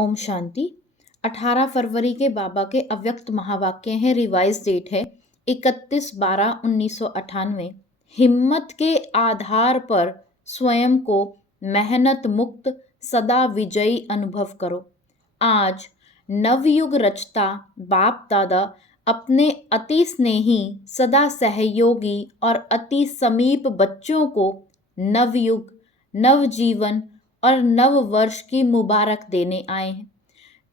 ओम शांति। 18 फरवरी के बाबा के अव्यक्त महावाक्य हैं। रिवाइज डेट है 31/12/1998। हिम्मत के आधार पर स्वयं को मेहनत मुक्त सदा विजयी अनुभव करो। आज नवयुग रचता बाप दादा अपने अति स्नेही, सदा सहयोगी और अति समीप बच्चों को नवयुग, नवजीवन और नव वर्ष की मुबारक देने आए हैं।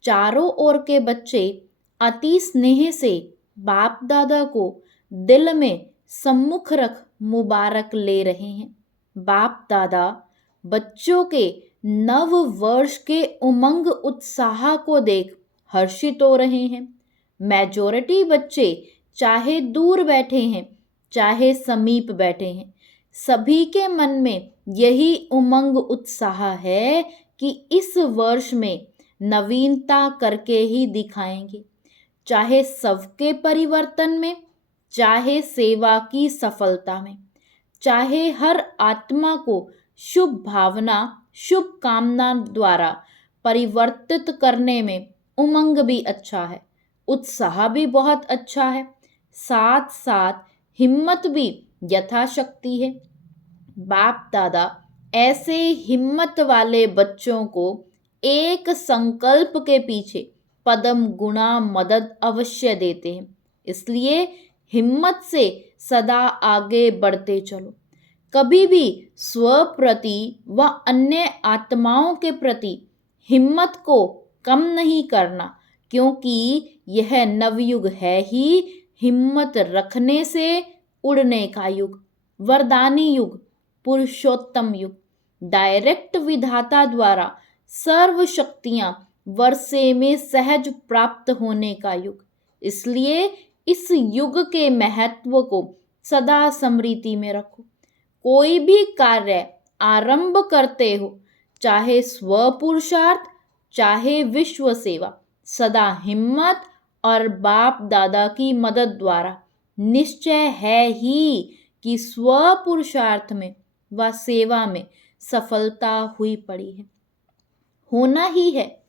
चारों ओर के बच्चे अति स्नेह से बाप दादा को दिल में सम्मुख रख मुबारक ले रहे हैं। बाप दादा बच्चों के नव वर्ष के उमंग उत्साह को देख हर्षित हो रहे हैं। मेजॉरिटी बच्चे चाहे दूर बैठे हैं चाहे समीप बैठे हैं, सभी के मन में यही उमंग उत्साह है कि इस वर्ष में नवीनता करके ही दिखाएंगे, चाहे सबके परिवर्तन में, चाहे सेवा की सफलता में, चाहे हर आत्मा को शुभ भावना, शुभ कामना द्वारा परिवर्तित करने में उमंग भी अच्छा है, उत्साह भी बहुत अच्छा है, साथ साथ हिम्मत भी यथाशक्ति है। बाप दादा ऐसे हिम्मत वाले बच्चों को एक संकल्प के पीछे पदम गुणा मदद अवश्य देते हैं। इसलिए हिम्मत से सदा आगे बढ़ते चलो। कभी भी स्व प्रति व अन्य आत्माओं के प्रति हिम्मत को कम नहीं करना, क्योंकि यह नवयुग है ही हिम्मत रखने से उड़ने का युग, वरदानी युग, पुरुषोत्तम युग, डायरेक्ट विधाता द्वारा सर्व शक्तियां वर्षे में सहज प्राप्त होने का युग। इसलिए इस युग के महत्व को सदा स्मृति में रखो। कोई भी कार्य आरंभ करते हो, चाहे स्व पुरुषार्थ चाहे विश्व सेवा, सदा हिम्मत और बाप दादा की मदद द्वारा निश्चय है ही कि स्व पुरुषार्थ में व सेवा में सफलता हुई पड़ी है, होना ही है।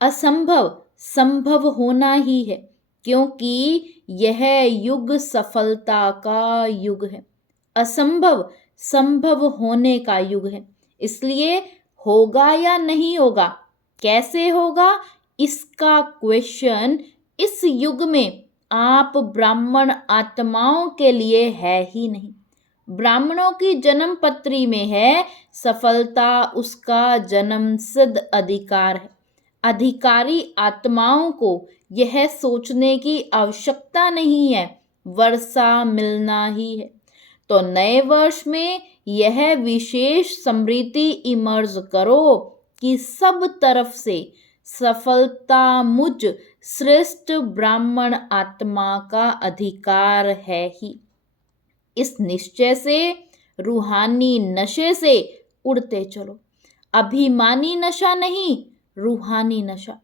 असंभव संभव होना ही है, क्योंकि यह युग सफलता का युग है। असंभव संभव होने का युग है। इसलिए होगा या नहीं होगा, कैसे होगा, इसका क्वेश्चन इस युग में आप ब्राह्मण आत्माओं के लिए है ही नहीं। ब्राह्मणों की जन्म पत्री में है, सफलता उसका जन्म सिद्ध अधिकार है। अधिकारी आत्माओं को यह सोचने की आवश्यकता नहीं है, वर्षा मिलना ही है। तो नए वर्ष में यह विशेष स्मृति इमर्ज करो कि सब तरफ से सफलता मुझ श्रेष्ठ ब्राह्मण आत्मा का अधिकार है ही। इस निश्चय से, रूहानी नशे से उड़ते चलो। अभिमानी नशा नहीं, रूहानी नशा।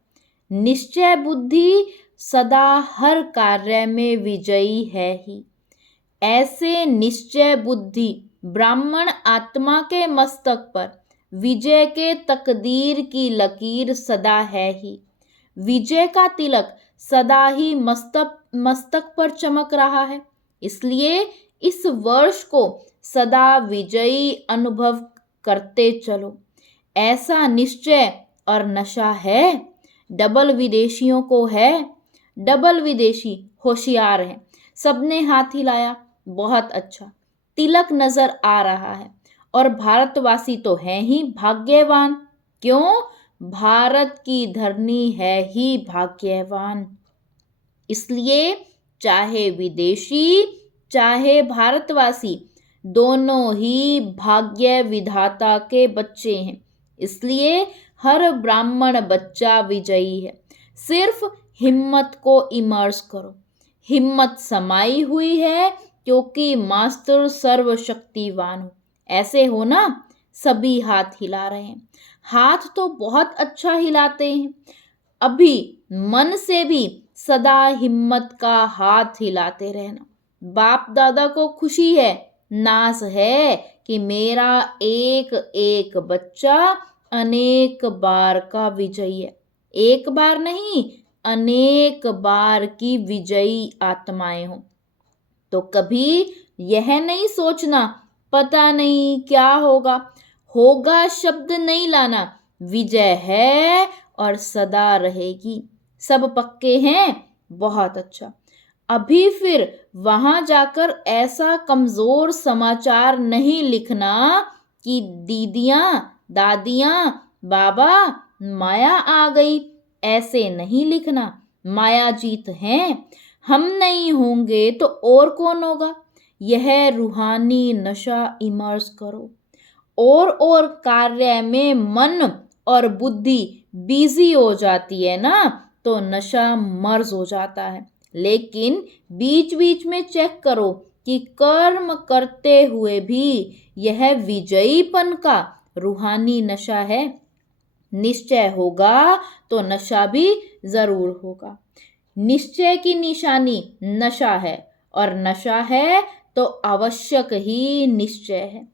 निश्चय बुद्धि सदा हर कार्य में विजयी है ही। ऐसे निश्चय बुद्धि ब्राह्मण आत्मा के मस्तक पर विजय के तकदीर की लकीर सदा है ही। विजय का तिलक सदा ही मस्तक पर चमक रहा है। इसलिए इस वर्ष को सदा विजयी अनुभव करते चलो। ऐसा निश्चय और नशा है, डबल विदेशियों को है। डबल विदेशी होशियार है। सबने हाथ हिलाया, बहुत अच्छा। तिलक नजर आ रहा है और भारतवासी तो हैं ही भाग्यवान। क्यों? भारत की धरनी है ही भाग्यवान। इसलिए चाहे विदेशी चाहे भारतवासी, दोनों ही भाग्य विधाता के बच्चे हैं। इसलिए हर ब्राह्मण बच्चा विजयी है। सिर्फ हिम्मत को इमर्स करो। हिम्मत समाई हुई है क्योंकि मास्टर सर्वशक्तिवान हो। ऐसे हो ना, सभी हाथ हिला रहे हैं। हाथ तो बहुत अच्छा हिलाते हैं। अभी मन से भी सदा हिम्मत का हाथ हिलाते रहना। बाप दादा को खुशी है, नाज है कि मेरा एक एक बच्चा अनेक बार का विजयी है। एक बार नहीं, अनेक बार की विजयी आत्माएं हो। तो कभी यह नहीं सोचना पता नहीं क्या होगा, होगा शब्द नहीं लाना, विजय है और सदा रहेगी। सब पक्के हैं, बहुत अच्छा। अभी फिर वहां जाकर ऐसा कमजोर समाचार नहीं लिखना कि दीदियां, दादियां, बाबा, माया आ गई, ऐसे नहीं लिखना। माया जीत है, हम नहीं होंगे तो और कौन होगा। यह रूहानी नशा इमर्स करो। और कार्य में मन और बुद्धि बिजी हो जाती है ना, तो नशा मर्ज हो जाता है। लेकिन बीच बीच में चेक करो कि कर्म करते हुए भी यह विजयीपन का रूहानी नशा है। निश्चय होगा तो नशा भी जरूर होगा। निश्चय की निशानी नशा है, और नशा है तो आवश्यक ही निश्चय है।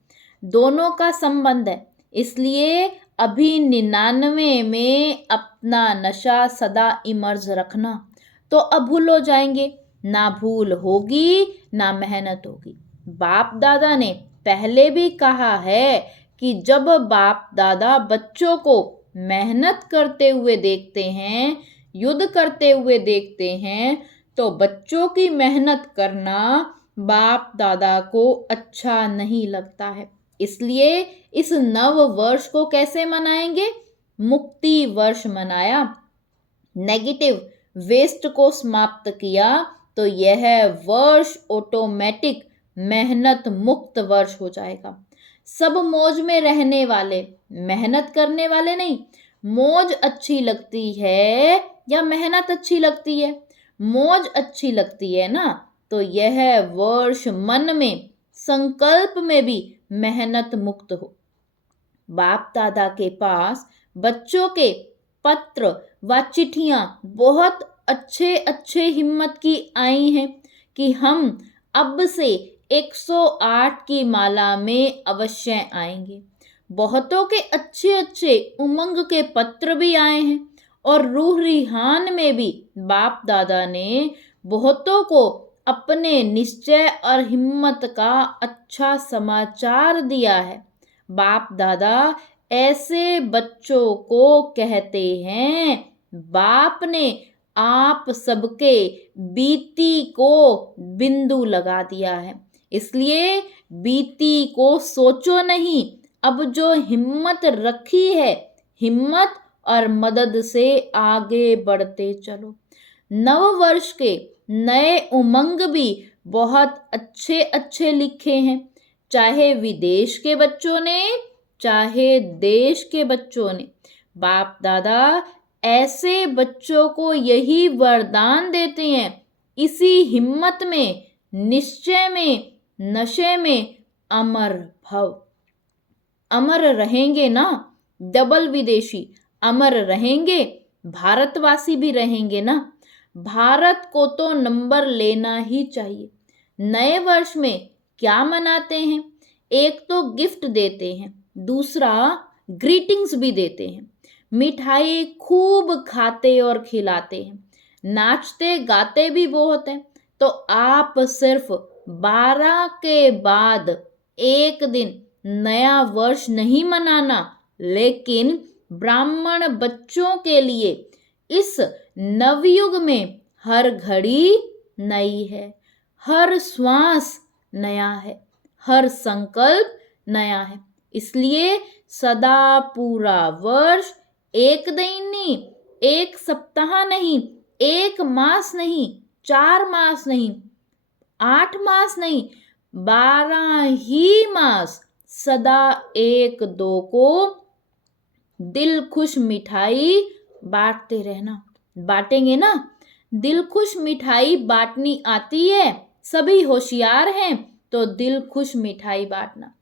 दोनों का संबंध है। इसलिए अभी 99 में अपना नशा सदा इमर्ज रखना, तो अभूल हो जाएंगे। ना भूल होगी ना मेहनत होगी। बाप दादा ने पहले भी कहा है कि जब बाप दादा बच्चों को मेहनत करते हुए देखते हैं, युद्ध करते हुए देखते हैं, तो बच्चों की मेहनत करना बाप दादा को अच्छा नहीं लगता है। इसलिए इस नव वर्ष को कैसे मनाएंगे? मुक्ति वर्ष मनाया, नेगेटिव वेस्ट को समाप्त किया, तो यह वर्ष ऑटोमेटिक मेहनत मुक्त वर्ष हो जाएगा। सब मौज में रहने वाले, मेहनत करने वाले नहीं। मौज अच्छी लगती है या मेहनत अच्छी लगती है? मौज अच्छी लगती है ना, तो यह वर्ष मन में, संकल्प में भी मेहनत मुक्त हो। बाप दादा के पास बच्चों के पत्र व चिट्ठियां बहुत अच्छे अच्छे हिम्मत की आई हैं कि हम अब से 108 की माला में अवश्य आएंगे। बहुतों के अच्छे अच्छे उमंग के पत्र भी आए हैं, और रूह रिहान में भी बाप दादा ने बहुतों को अपने निश्चय और हिम्मत का अच्छा समाचार दिया है। बाप दादा ऐसे बच्चों को कहते हैं, बाप ने आप सबके बीती को बिंदु लगा दिया है। इसलिए बीती को सोचो नहीं, अब जो हिम्मत रखी है, हिम्मत और मदद से आगे बढ़ते चलो। नव वर्ष के नए उमंग भी बहुत अच्छे अच्छे लिखे हैं, चाहे विदेश के बच्चों ने, चाहे देश के बच्चों ने। बाप दादा ऐसे बच्चों को यही वरदान देते हैं, इसी हिम्मत में, निश्चय में, नशे में अमर भव। अमर रहेंगे ना, डबल विदेशी अमर रहेंगे, भारतवासी भी रहेंगे ना। भारत को तो नंबर लेना ही चाहिए। नए वर्ष में क्या मनाते हैं? एक तो गिफ्ट देते हैं, दूसरा ग्रीटिंग्स भी देते हैं, मिठाई खूब खाते और खिलाते हैं, नाचते गाते भी बहुत हैं। तो आप सिर्फ 12 के बाद एक दिन नया वर्ष नहीं मनाना, लेकिन ब्राह्मण बच्चों के लिए इस नवयुग में हर घड़ी नई है, हर श्वास नया है, हर संकल्प नया है। इसलिए सदा पूरा वर्ष एक दिन नहीं, एक सप्ताह नहीं, एक मास नहीं, 4 मास नहीं, 8 मास नहीं, 12 ही मास सदा एक दो को दिल खुश मिठाई बांटते रहना। बांटेंगे ना? दिल खुश मिठाई बांटनी आती है, सभी होशियार हैं, तो दिल खुश मिठाई बांटना।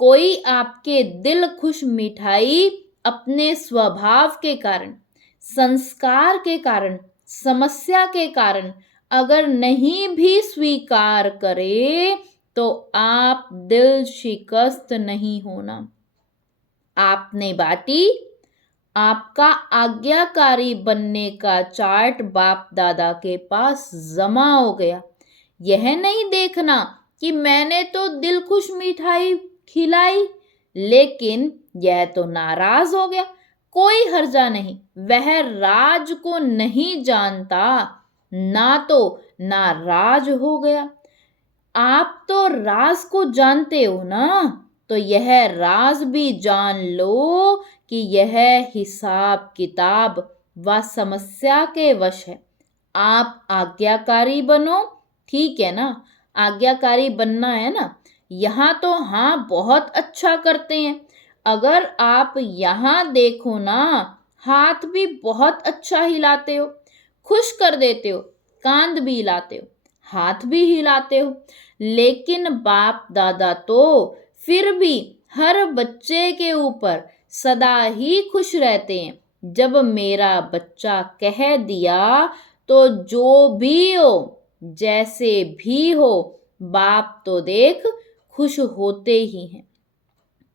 कोई आपके दिल खुश मिठाई अपने स्वभाव के कारण, संस्कार के कारण, समस्या के कारण अगर नहीं भी स्वीकार करे, तो आप दिल शिकस्त नहीं होना। आपने बांटी, आपका आज्ञाकारी बनने का चार्ट बाप दादा के पास जमा हो गया। यह नहीं देखना कि मैंने तो दिल खुश मिठाई खिलाई, लेकिन यह तो नाराज हो गया। कोई हर्जा नहीं, वह राज को नहीं जानता, ना तो नाराज हो गया। आप तो राज को जानते हो ना, तो यह राज भी जान लो कि यह हिसाब किताब व समस्या के वश है। आप आज्ञाकारी बनो, ठीक है ना? आज्ञाकारी बनना है ना? यहाँ तो हाँ बहुत अच्छा करते हैं। अगर आप यहाँ देखो ना, हाथ भी बहुत अच्छा हिलाते हो, खुश कर देते हो, कांध भी हिलाते हो, हाथ भी हिलाते हो। लेकिन बाप दादा तो फिर भी हर बच्चे के ऊपर सदा ही खुश रहते हैं। जब मेरा बच्चा कह दिया तो जो भी हो, जैसे भी हो, बाप तो देख खुश होते ही हैं।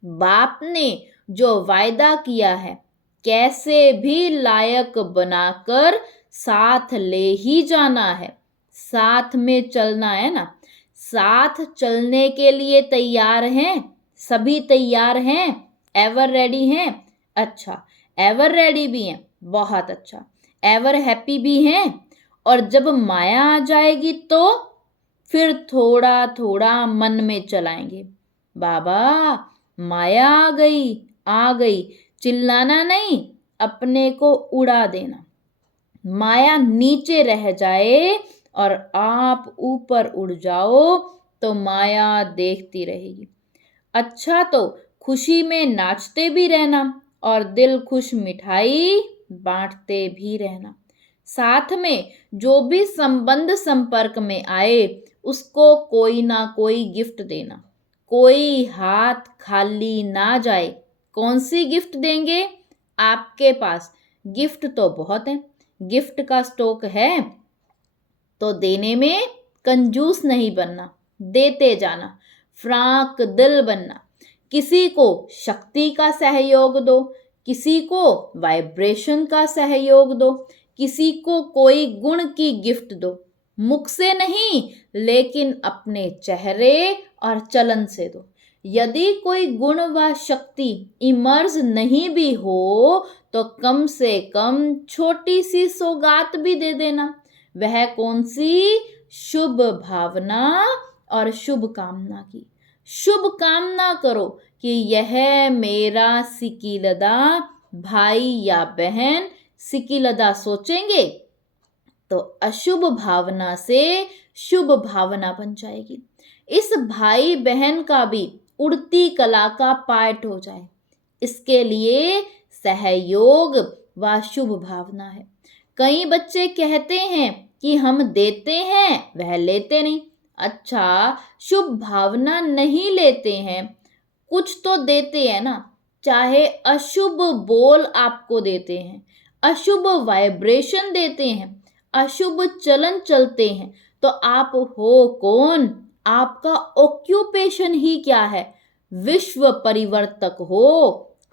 बाप ने जो वायदा किया है, कैसे भी लायक बनाकर साथ ले ही जाना है। साथ में चलना है ना? साथ चलने के लिए तैयार हैं? सभी तैयार हैं? एवर रेडी हैं? अच्छा, एवर रेडी भी हैं, बहुत अच्छा। एवर हैप्पी भी हैं? और जब माया आ जाएगी तो फिर थोड़ा थोड़ा मन में चलाएंगे, बाबा माया आ गई, चिल्लाना नहीं, अपने को उड़ा देना। माया नीचे रह जाए और आप ऊपर उड़ जाओ तो माया देखती रहेगी। अच्छा, तो खुशी में नाचते भी रहना और दिल खुश मिठाई बांटते भी रहना। साथ में जो भी संबंध संपर्क में आए उसको कोई ना कोई गिफ्ट देना। कोई हाथ खाली ना जाए। कौन सी गिफ्ट देंगे? आपके पास गिफ्ट तो बहुत है, गिफ्ट का स्टॉक है, तो देने में कंजूस नहीं बनना, देते जाना, फ्रांक दिल बनना। किसी को शक्ति का सहयोग दो, किसी को वाइब्रेशन का सहयोग दो, किसी को कोई गुण की गिफ्ट दो। मुख से नहीं, लेकिन अपने चेहरे और चलन से दो। यदि कोई गुण व शक्ति इमर्ज नहीं भी हो तो कम से कम छोटी सी सौगात भी दे देना। वह कौन सी? शुभ भावना और शुभ कामना की। शुभ कामना करो कि यह मेरा सिकीलदा भाई या बहन, सिकीलदा सोचेंगे तो अशुभ भावना से शुभ भावना बन जाएगी। इस भाई बहन का भी उड़ती कला का पाठ हो जाए, इसके लिए सहयोग व शुभ भावना है। कई बच्चे कहते हैं कि हम देते हैं, वह लेते नहीं। अच्छा, शुभ भावना नहीं लेते हैं, कुछ तो देते हैं ना। चाहे अशुभ बोल आपको देते हैं, अशुभ वाइब्रेशन देते हैं, अशुभ चलन चलते हैं, तो आप हो कौन? आपका ऑक्यूपेशन ही क्या है? विश्व परिवर्तक हो।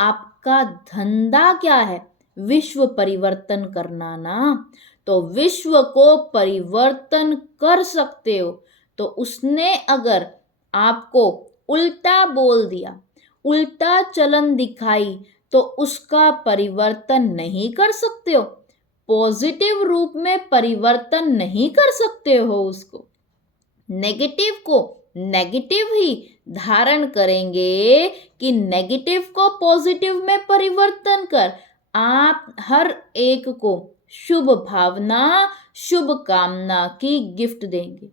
आपका धंधा क्या है? विश्व परिवर्तन करना ना। तो विश्व को परिवर्तन कर सकते हो, तो उसने अगर आपको उल्टा बोल दिया, उल्टा चलन दिखाई, तो उसका परिवर्तन नहीं कर सकते हो। पॉजिटिव रूप में परिवर्तन नहीं कर सकते हो उसको। नेगेटिव को नेगेटिव ही धारण करेंगे कि नेगेटिव को पॉजिटिव में परिवर्तन कर आप हर एक को शुभ भावना, शुभ कामना की गिफ्ट देंगे।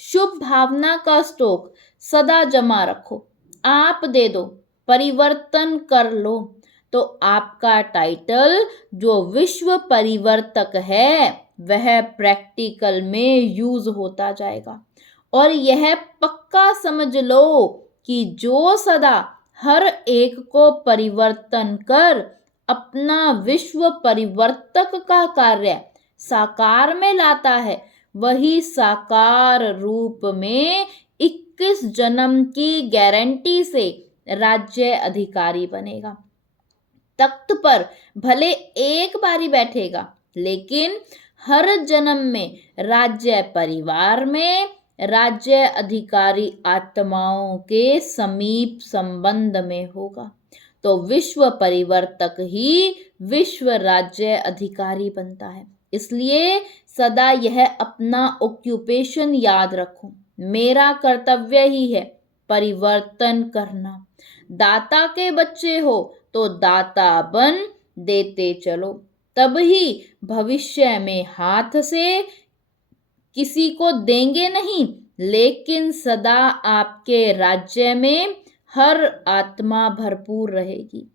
शुभ भावना का स्टॉक सदा जमा रखो, आप दे दो, परिवर्तन कर लो, तो आपका टाइटल जो विश्व परिवर्तक है वह प्रैक्टिकल में यूज होता जाएगा। और यह पक्का समझ लो कि जो सदा हर एक को परिवर्तन कर अपना विश्व परिवर्तक का कार्य साकार में लाता है, वही साकार रूप में 21 जन्म की गारंटी से राज्य अधिकारी बनेगा। तख्त पर भले एक बारी बैठेगा, लेकिन हर जन्म में राज्य परिवार में, राज्य अधिकारी आत्माओं के समीप संबंध में होगा। तो विश्व परिवर्तक ही विश्व राज्य अधिकारी बनता है। इसलिए सदा यह अपना ऑक्यूपेशन याद रखो, मेरा कर्तव्य ही है परिवर्तन करना। दाता के बच्चे हो तो दाता बन देते चलो, तब ही भविष्य में हाथ से किसी को देंगे नहीं, लेकिन सदा आपके राज्य में हर आत्मा भरपूर रहेगी।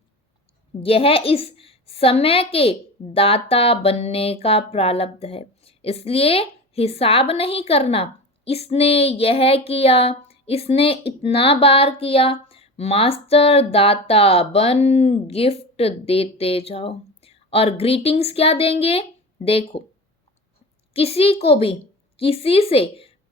यह इस समय के दाता बनने का प्रारब्ध है। इसलिए हिसाब नहीं करना, इसने यह किया, इसने इतना बार किया। मास्टर दाता बन गिफ्ट देते जाओ। और ग्रीटिंग्स क्या देंगे? देखो, किसी को भी किसी से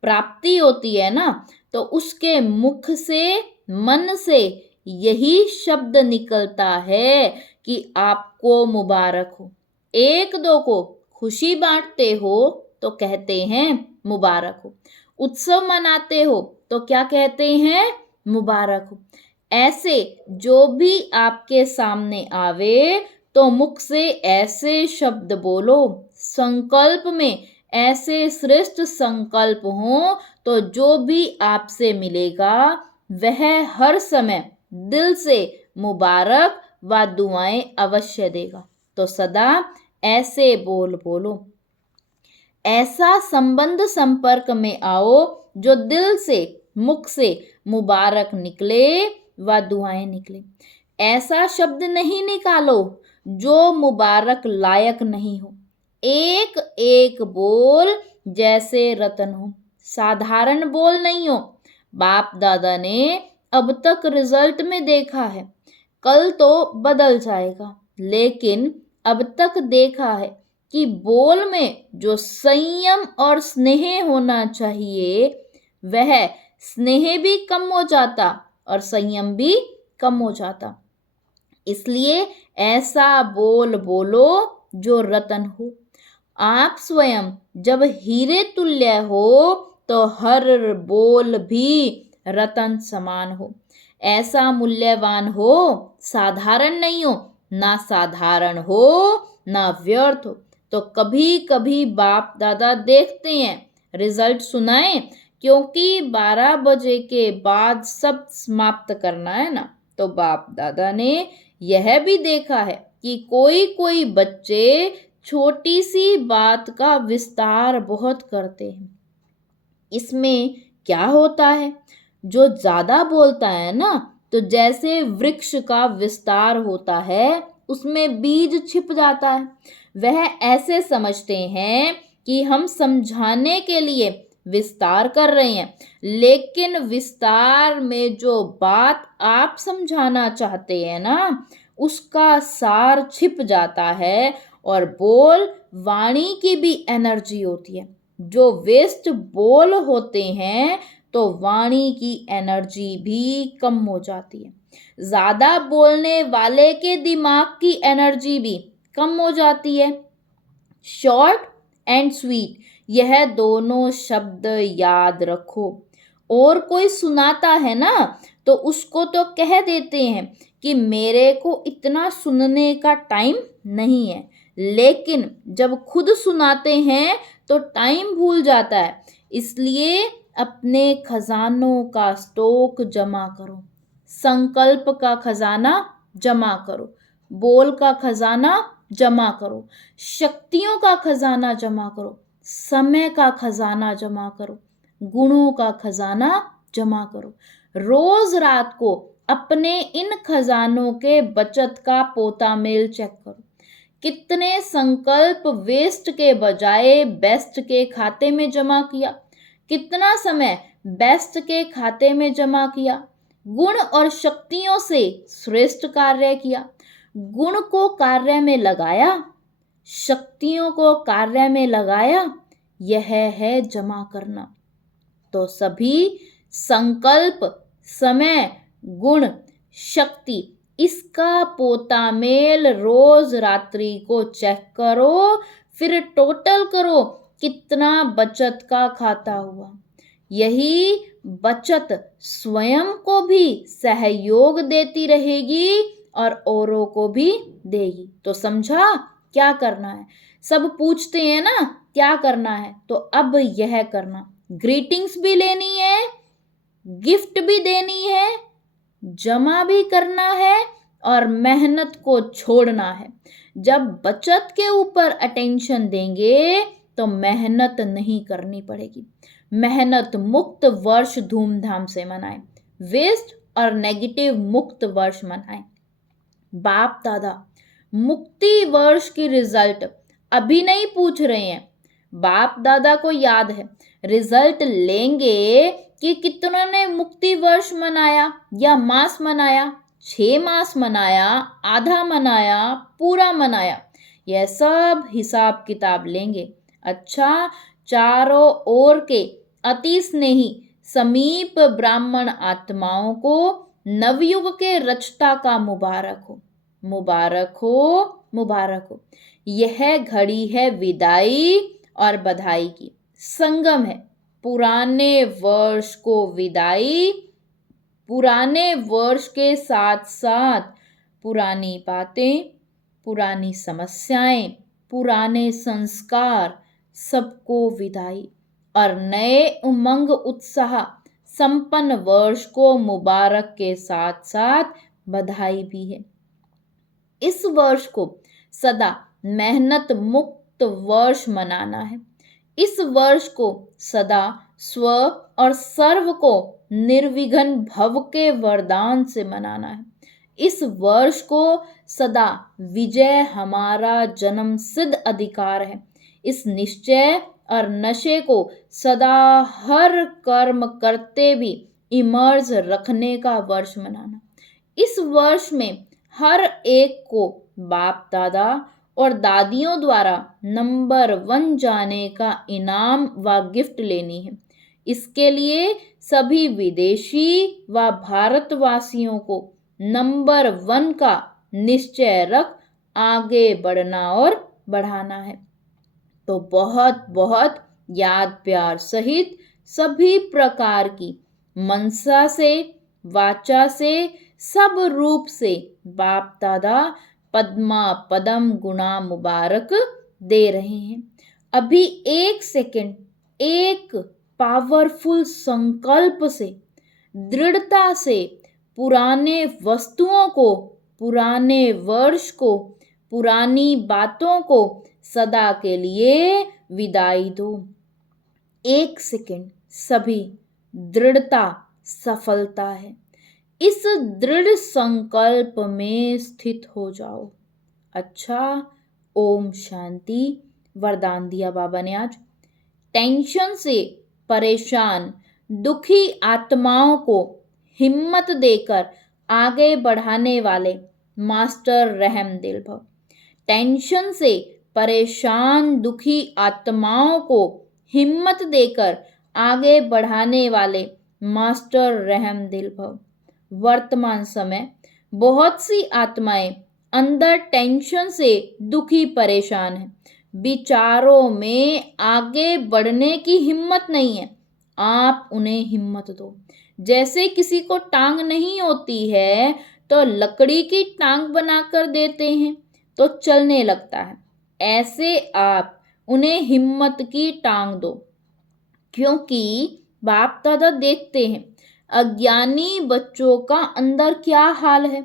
प्राप्ति होती है ना, तो उसके मुख से, मन से यही शब्द निकलता है कि आपको मुबारक हो। एक दो को खुशी बांटते हो तो कहते हैं मुबारक हो। उत्सव मनाते हो तो क्या कहते हैं? मुबारक हो। ऐसे जो भी आपके सामने आवे तो मुख से ऐसे शब्द बोलो, संकल्प में ऐसे श्रेष्ठ संकल्प हो, तो जो भी आपसे मिलेगा वह हर समय दिल से मुबारक व दुआएं अवश्य देगा। तो सदा ऐसे बोल बोलो, ऐसा संबंध संपर्क में आओ जो दिल से, मुख से मुबारक निकले व दुआएं निकले। ऐसा शब्द नहीं निकालो जो मुबारक लायक नहीं हो। एक एक बोल जैसे रतन हो, साधारण बोल नहीं हो। बाप दादा ने अब तक रिजल्ट में देखा है, कल तो बदल जाएगा, लेकिन अब तक देखा है कि बोल में जो संयम और स्नेह होना चाहिए, वह स्नेह भी कम हो जाता और संयम भी कम हो जाता। इसलिए ऐसा बोल बोलो जो रतन हो। आप स्वयं जब हीरे तुल्य हो तो हर बोल भी रतन समान हो। ऐसा मूल्यवान हो, साधारण नहीं हो, ना साधारण हो ना व्यर्थ हो। तो कभी कभी बाप दादा देखते हैं, रिजल्ट सुनाएं, क्योंकि 12 बजे के बाद सब समाप्त करना है ना। तो बाप दादा ने यह भी देखा है कि कोई कोई बच्चे छोटी सी बात का विस्तार बहुत करते हैं। इसमें क्या होता है, जो ज्यादा बोलता है ना, तो जैसे वृक्ष का विस्तार होता है, उसमें बीज छिप जाता है। वह ऐसे समझते हैं कि हम समझाने के लिए विस्तार कर रहे हैं, लेकिन विस्तार में जो बात आप समझाना चाहते हैं ना, उसका सार छिप जाता है। और बोल वाणी की भी एनर्जी होती है। जो वेस्ट बोल होते हैं तो वाणी की एनर्जी भी कम हो जाती है। ज्यादा बोलने वाले के दिमाग की एनर्जी भी कम हो जाती है। शॉर्ट एंड स्वीट, यह दोनों शब्द याद रखो। और कोई सुनाता है ना, तो उसको तो कह देते हैं कि मेरे को इतना सुनने का टाइम नहीं है, लेकिन जब खुद सुनाते हैं तो टाइम भूल जाता है। इसलिए अपने खजानों का स्टॉक जमा करो। संकल्प का खजाना जमा करो, बोल का खजाना जमा करो, शक्तियों का खजाना जमा करो, समय का खजाना जमा करो, गुणों का खजाना जमा करो। रोज रात को अपने इन खजानों के बचत का पोता मेल चेक करो। कितने संकल्प वेस्ट के बजाय बेस्ट के खाते में जमा किया, कितना समय बेस्ट के खाते में जमा किया। गुण और शक्तियों से श्रेष्ठ कार्य किया। गुण को कार्य में लगाया, शक्तियों को कार्य में लगाया, यह है जमा करना। तो सभी संकल्प, समय, गुण, शक्ति इसका पोता मेल रोज रात्रि को चेक करो, फिर टोटल करो कितना बचत का खाता हुआ। यही बचत स्वयं को भी सहयोग देती रहेगी और औरों को भी देगी। तो समझा क्या करना है? सब पूछते हैं ना क्या करना है, तो अब यह करना, ग्रीटिंग्स भी लेनी है, गिफ्ट भी देनी है, जमा भी करना है और मेहनत को छोड़ना है। जब बचत के ऊपर अटेंशन देंगे तो मेहनत नहीं करनी पड़ेगी। मेहनत मुक्त वर्ष धूमधाम से मनाएं, वेस्ट और नेगेटिव मुक्त वर्ष मनाएं। बाप दादा मुक्ति वर्ष की रिजल्ट अभी नहीं पूछ रहे हैं। बाप दादा को याद है, रिजल्ट लेंगे कि कितनों ने मुक्ति वर्ष मनाया या मास मनाया, 6 मास मनाया, आधा मनाया, पूरा मनाया, यह सब हिसाब किताब लेंगे। अच्छा, चारों ओर के अति स्नेही समीप ब्राह्मण आत्माओं को नवयुग के रचता का मुबारक हो, मुबारक हो, मुबारक हो। यह घड़ी है विदाई और बधाई की, संगम है पुराने वर्ष को विदाई, पुराने वर्ष के साथ साथ पुरानी बातें, पुरानी समस्याएं, पुराने संस्कार, सबको विदाई और नए उमंग उत्साह संपन्न वर्ष को मुबारक के साथ साथ बधाई भी है। इस वर्ष को सदा मेहनत मुक्त वर्ष मनाना है। इस वर्ष को सदा स्व और सर्व को निर्विघ्न भव के वरदान से मनाना है। इस वर्ष को सदा विजय हमारा जन्म सिद्ध अधिकार है, इस निश्चय और नशे को सदा हर कर्म करते भी इमर्ज रखने का वर्ष मनाना। इस वर्ष में हर एक को बाप दादा और दादियों द्वारा नंबर 1 जाने का इनाम व गिफ्ट लेनी है। इसके लिए सभी विदेशी व भारतवासियों को नंबर 1 का निश्चय रख आगे बढ़ना और बढ़ाना है। तो बहुत बहुत याद प्यार सहित सभी प्रकार की मनसा से, वाचा से, सब रूप से बाप दादा पद्मा पदम गुणा मुबारक दे रहे हैं। अभी 1 सेकंड एक पावरफुल संकल्प से, दृढ़ता से पुराने वस्तुओं को, पुराने वर्ष को, पुरानी बातों को सदा के लिए विदाई दो। 1 सेकंड सभी, दृढ़ता सफलता है। इस दृढ़ संकल्प में स्थित हो जाओ। अच्छा, ओम शांति। वरदान दिया बाबा ने आज। टेंशन से परेशान दुखी आत्माओं को हिम्मत देकर आगे बढ़ाने वाले मास्टर रहम दिल भव। टेंशन से परेशान दुखी आत्माओं को हिम्मत देकर आगे बढ़ाने वाले मास्टर रहम दिल भव। वर्तमान समय बहुत सी आत्माएं अंदर टेंशन से दुखी परेशान है, विचारों में आगे बढ़ने की हिम्मत नहीं है। आप उन्हें हिम्मत दो। जैसे किसी को टांग नहीं होती है तो लकड़ी की टांग बनाकर देते हैं तो चलने लगता है। ऐसे आप उन्हें हिम्मत की टांग दो, क्योंकि बाप दादा देखते हैं अज्ञानी बच्चों का अंदर क्या हाल है।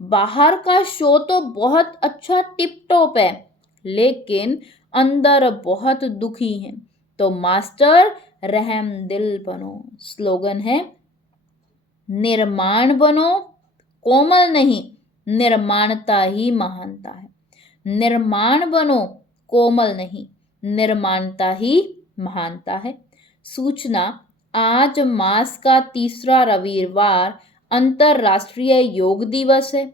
बाहर का शो तो बहुत अच्छा टिप टॉप है, लेकिन अंदर बहुत दुखी हैं। तो मास्टर रहम दिल बनो। स्लोगन है, निर्माण बनो, कोमल नहीं, निर्माणता ही महानता है। निर्माण बनो, कोमल नहीं, निर्माणता ही महानता है। सूचना, आज मास का तीसरा रविवार अंतरराष्ट्रीय योग दिवस है।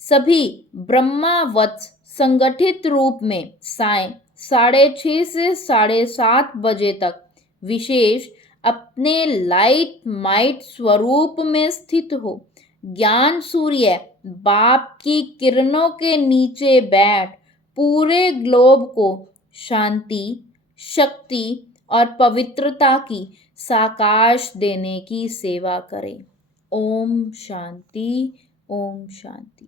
सभी ब्रह्मावत्स संगठित रूप में साय 6:30 से 7:30 बजे तक विशेष अपने लाइट माइट स्वरूप में स्थित हो ज्ञान सूर्य बाप की किरणों के नीचे बैठ पूरे ग्लोब को शांति, शक्ति और पवित्रता की साकाश देने की सेवा करें। ओम शांति, ओम शांति।